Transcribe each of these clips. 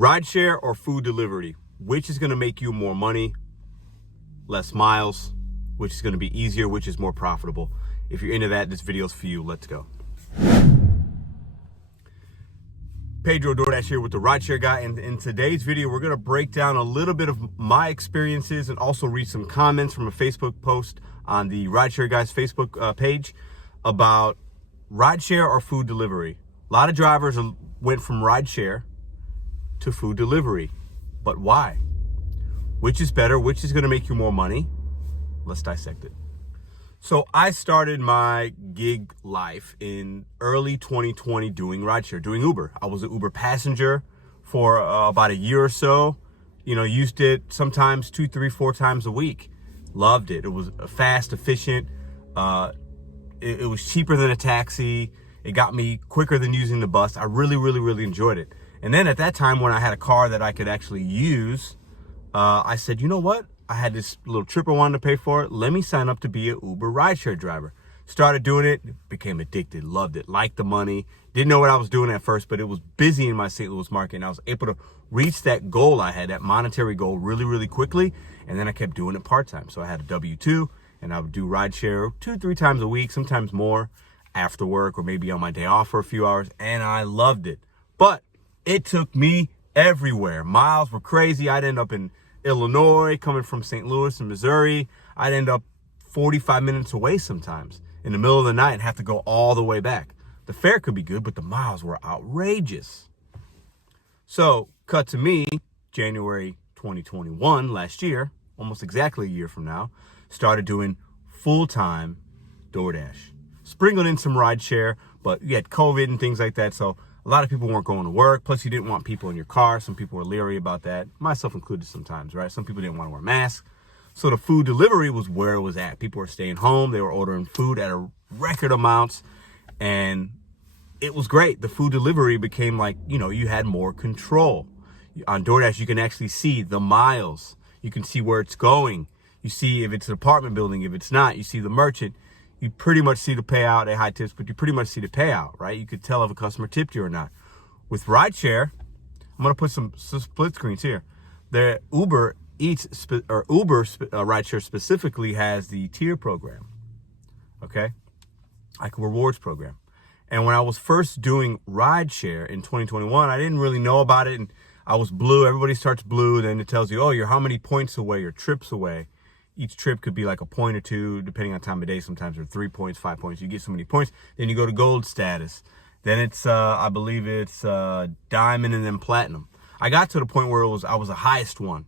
Rideshare or food delivery? Which is going to make you more money, less miles? Which is going to be easier? Which is more profitable? If you're into that, this video is for you. Let's go. Pedro Doordash here with the RideShare Guy, and in today's video we're going to break down a little bit of my experiences and also read some comments from a Facebook post on the RideShare Guy's Facebook page about rideshare or food delivery. A lot of drivers went from rideshare to food delivery, but why? Which is better? Which is going to make you more money? Let's dissect it. So I started my gig life in early 2020 doing rideshare, doing Uber. I was an Uber passenger for about a year or so. You know, used it sometimes 2, 3, 4 times a week. Loved it. It was fast, efficient. It was cheaper than a taxi. It got me quicker than using the bus. I really enjoyed it. And then at that time when I had a car that I could actually use, I said, you know what? I had this little trip I wanted to pay for. Let me sign up to be an Uber rideshare driver. Started doing it, became addicted, loved it, liked the money. Didn't know what I was doing at first, but it was busy in my St. Louis market, and I was able to reach that goal I had, that monetary goal, really quickly. And then I kept doing it part-time. So I had a W-2, and I would do rideshare 2, 3 times a week, sometimes more, after work or maybe on my day off for a few hours, and I loved it. But it took me everywhere. Miles were crazy. I'd end up in Illinois, coming from St. Louis and Missouri. I'd end up 45 minutes away sometimes in the middle of the night and have to go all the way back. The fare could be good, but the miles were outrageous. So, cut to me, January 2021, last year, almost exactly a year from now, started doing full-time DoorDash. Sprinkled in some rideshare, but you had COVID and things like that, so a lot of people weren't going to work. Plus, you didn't want people in your car. Some people were leery about that, myself included sometimes, right? Some people didn't want to wear masks. So the food delivery was where it was at. People were staying home. They were ordering food at a record amounts, and it was great. The food delivery became like, you know, you had more control. On DoorDash, you can actually see the miles. You can see where it's going. You see if it's an apartment building. If it's not, you see the merchant. You pretty much see the payout. They high tips, but you pretty much see the payout, right? You could tell if a customer tipped you or not. With rideshare, I'm gonna put some split screens here. The Uber rideshare specifically has the tier program, okay, like a rewards program. And when I was first doing rideshare in 2021, I didn't really know about it, and I was blue. Everybody starts blue, then it tells you, oh, you're how many points away, your trips away. Each trip could be like a point or two, depending on time of day. Sometimes they're 3 points, 5 points. You get so many points. Then you go to gold status. Then it's, I believe it's diamond and then platinum. I got to the point where I was the highest one,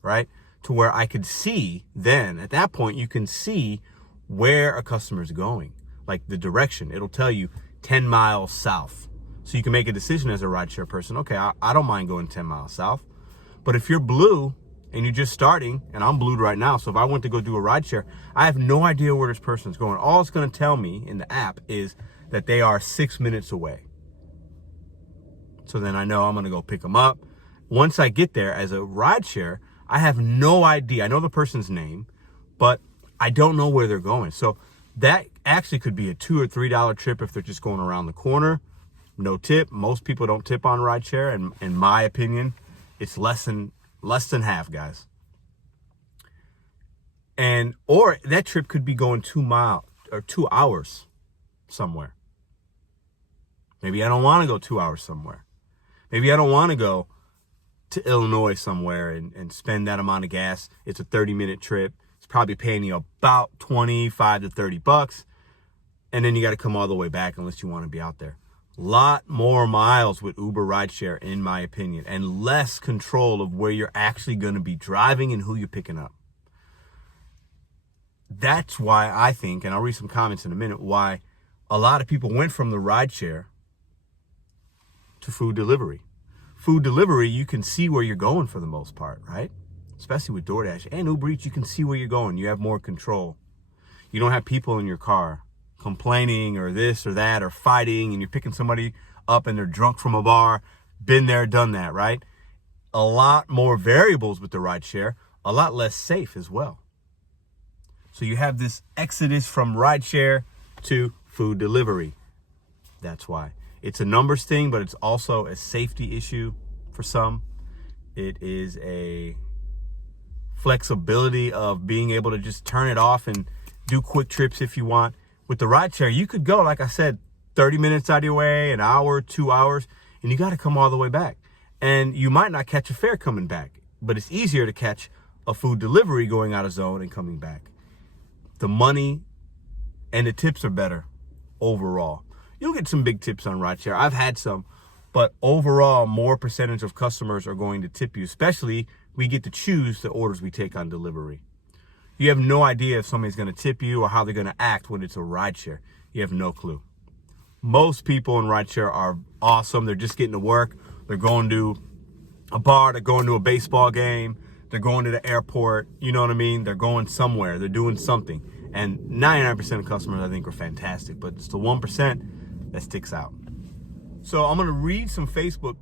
right? To where I could see then, at that point, you can see where a customer is going, like the direction. It'll tell you 10 miles south. So you can make a decision as a rideshare person. Okay, I don't mind going 10 miles south. But if you're blue, and you're just starting, and I'm blued right now, so if I went to go do a rideshare, I have no idea where this person's going. All it's going to tell me in the app is that they are 6 minutes away. So then I know I'm going to go pick them up. Once I get there as a rideshare, I have no idea. I know the person's name, but I don't know where they're going. So that actually could be a $2 or $3 trip if they're just going around the corner. No tip. Most people don't tip on rideshare, and in my opinion, it's less than half, guys. And or that trip could be going 2 miles or 2 hours somewhere. Maybe I don't want to go 2 hours somewhere. Maybe I don't want to go to Illinois somewhere and spend that amount of gas. It's a 30-minute trip. It's probably paying you about 25 to 30 bucks. And then you got to come all the way back unless you want to be out there. Lot more miles with Uber rideshare, in my opinion, and less control of where you're actually going to be driving and who you're picking up. That's why I think, and I'll read some comments in a minute, why a lot of people went from the rideshare to food delivery. Food delivery, you can see where you're going for the most part, right? Especially with DoorDash and Uber Eats, you can see where you're going. You have more control. You don't have people in your car complaining or this or that or fighting, and you're picking somebody up and they're drunk from a bar. Been there, done that, right? A lot more variables with the rideshare, a lot less safe as well. So you have this exodus from rideshare to food delivery. That's why. It's a numbers thing, but it's also a safety issue for some. It is a flexibility of being able to just turn it off and do quick trips if you want. With the rideshare, you could go, like I said, 30 minutes out of your way, an hour, 2 hours, and you got to come all the way back. And you might not catch a fare coming back, but it's easier to catch a food delivery going out of zone and coming back. The money and the tips are better overall. You'll get some big tips on rideshare. I've had some, but overall, more percentage of customers are going to tip you, especially we get to choose the orders we take on delivery. You have no idea if somebody's going to tip you or how they're going to act when it's a rideshare. You have no clue. Most people in rideshare are awesome. They're just getting to work. They're going to a bar. They're going to a baseball game. They're going to the airport. You know what I mean? They're going somewhere. They're doing something. And 99% of customers, I think, are fantastic. But it's the 1% that sticks out. So I'm going to read some Facebook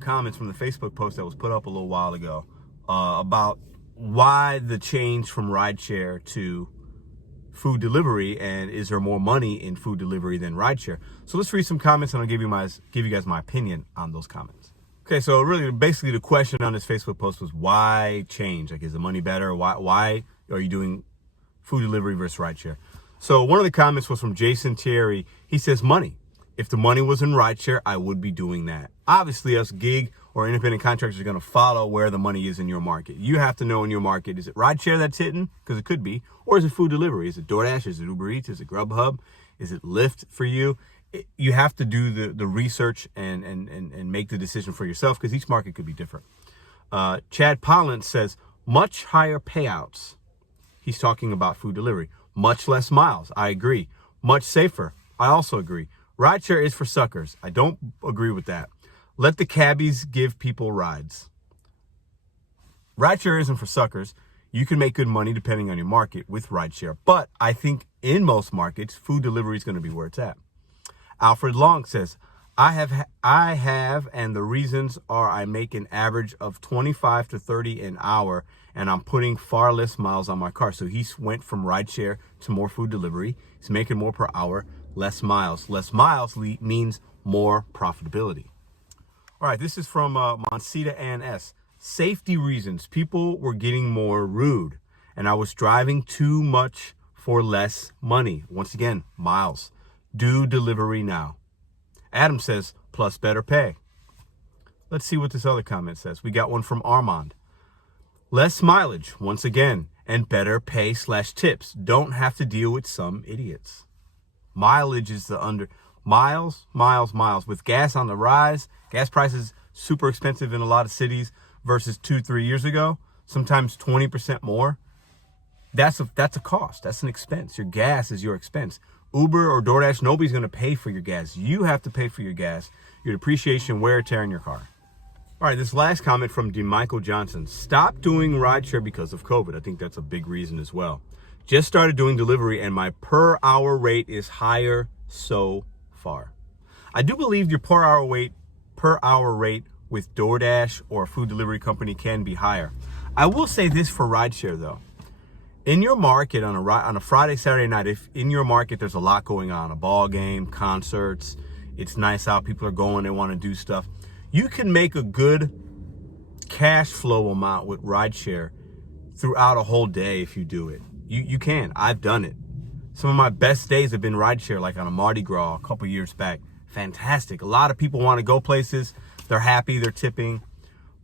comments from the Facebook post that was put up a little while ago about why the change from rideshare to food delivery, and is there more money in food delivery than rideshare? So let's read some comments, and I'll give you guys my opinion on those comments. Okay, so really, basically, the question on this Facebook post was why change? Like, is the money better? Why are you doing food delivery versus rideshare? So one of the comments was from Jason Thierry. He says, money. If the money was in rideshare, I would be doing that. Obviously, us gig or independent contractors are going to follow where the money is in your market. You have to know in your market, is it rideshare that's hitting? Because it could be. Or is it food delivery? Is it Doordash? Is it Uber Eats? Is it Grubhub? Is it Lyft for you? You have to do the research and make the decision for yourself, because each market could be different. Chad Pollant says, much higher payouts. He's talking about food delivery. Much less miles. I agree. Much safer. I also agree. Rideshare is for suckers. I don't agree with that. Let the cabbies give people rides. Rideshare isn't for suckers. You can make good money depending on your market with rideshare. But I think in most markets, food delivery is going to be where it's at. Alfred Long says, I have, and the reasons are I make an average of 25 to 30 an hour, and I'm putting far less miles on my car. So he went from rideshare to more food delivery. He's making more per hour, less miles. Less miles means more profitability. All right, this is from Monsita Ann S. Safety reasons. People were getting more rude, and I was driving too much for less money. Once again, miles. Do delivery now. Adam says, plus better pay. Let's see what this other comment says. We got one from Armand. Less mileage, once again, and better pay / tips. Don't have to deal with some idiots. Mileage is the miles. With gas on the rise, gas prices super expensive in a lot of cities versus 2-3 years ago, sometimes 20% more. That's a cost. That's an expense. Your gas is your expense. Uber or Doordash, nobody's going to pay for your gas. You have to pay for your gas, your depreciation, wear and tear in your car. All right, this last comment from DeMichael Johnson. Stop doing rideshare because of COVID. I think that's a big reason as well. Just started doing delivery, and my per hour rate is higher so far. I do believe your per hour rate with Doordash or a food delivery company can be higher. I will say this for rideshare though. In your market on a Friday, Saturday night, if in your market there's a lot going on, a ball game, concerts, it's nice out, people are going, they want to do stuff, you can make a good cash flow amount with rideshare throughout a whole day if you do it. You can. I've done it. Some of my best days have been rideshare, like on a Mardi Gras a couple years back. Fantastic. A lot of people want to go places. They're happy, they're tipping,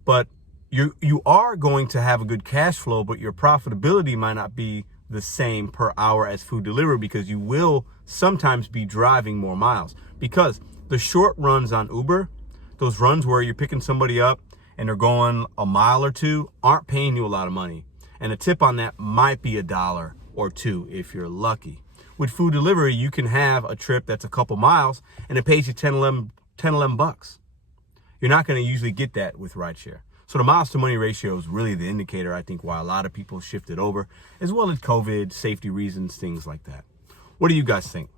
but you are going to have a good cash flow, but your profitability might not be the same per hour as food delivery, because you will sometimes be driving more miles. Because the short runs on Uber, those runs where you're picking somebody up and they're going a mile or two, aren't paying you a lot of money. And a tip on that might be $1 or $2 if you're lucky. With food delivery, you can have a trip that's a couple miles and it pays you 10, 11 bucks. You're not going to usually get that with rideshare. So the miles to money ratio is really the indicator, I think, why a lot of people shifted over, as well as COVID, safety reasons, things like that. What do you guys think?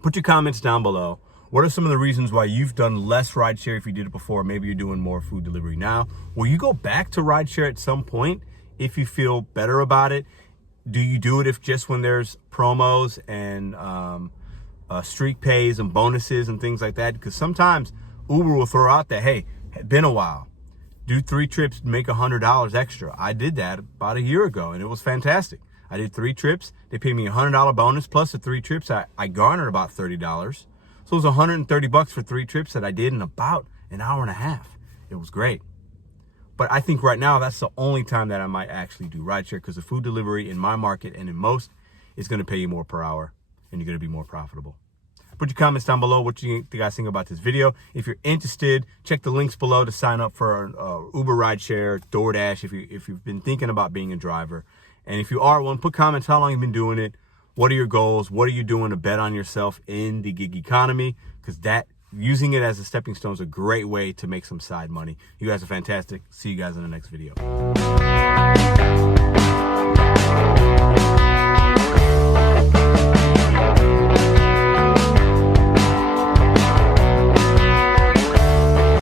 Put your comments down below. What are some of the reasons why you've done less rideshare if you did it before? Maybe you're doing more food delivery now. Will you go back to rideshare at some point if you feel better about it? Do you do it if just when there's promos and streak pays and bonuses and things like that? Because sometimes Uber will throw out that, hey, it's been a while. do 3 trips, make $100 extra. I did that about a year ago, and it was fantastic. I did 3 trips. They paid me a $100 bonus plus the 3 trips. I garnered about $30. So it was $130 for 3 trips that I did in about an hour and a half. It was great. But I think right now that's the only time that I might actually do rideshare, because the food delivery in my market and in most is going to pay you more per hour, and you're going to be more profitable. Put your comments down below what you guys think about this video. If you're interested, check the links below to sign up for Uber rideshare, Doordash, if you've been thinking about being a driver. And if you are one, put comments how long you've been doing it. What are your goals? What are you doing to bet on yourself in the gig economy? Because using it as a stepping stone is a great way to make some side money. You guys are fantastic. See you guys in the next video.